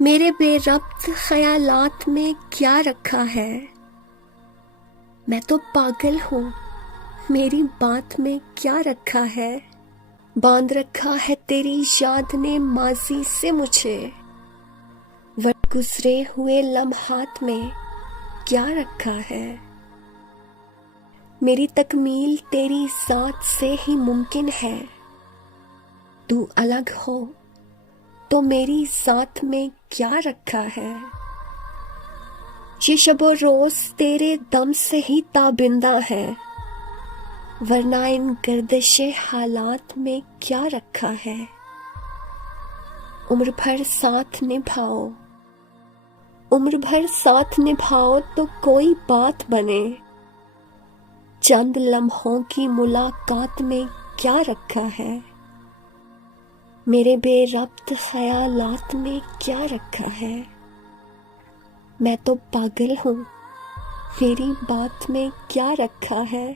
میرے بے ربط خیالات میں کیا رکھا ہے؟ میں تو پاگل ہوں، میری بات میں کیا رکھا ہے؟ باندھ رکھا ہے تیری یاد نے ماضی سے مجھے، وقت گزرے ہوئے لمحات میں کیا رکھا ہے؟ میری تکمیل تیری ذات سے ہی ممکن ہے، تو الگ ہو تو میری ذات میں کیا رکھا ہے؟ یہ شب و روز تیرے دم سے ہی تابندہ ہے، ورنہ ان گردش حالات میں کیا رکھا ہے؟ عمر بھر ساتھ نبھاؤ، عمر بھر ساتھ نبھاؤ تو کوئی بات بنے، چند لمحوں کی ملاقات میں کیا رکھا ہے؟ میرے بے ربط خیالات میں کیا رکھا ہے؟ میں تو پاگل ہوں، میری بات میں کیا رکھا ہے؟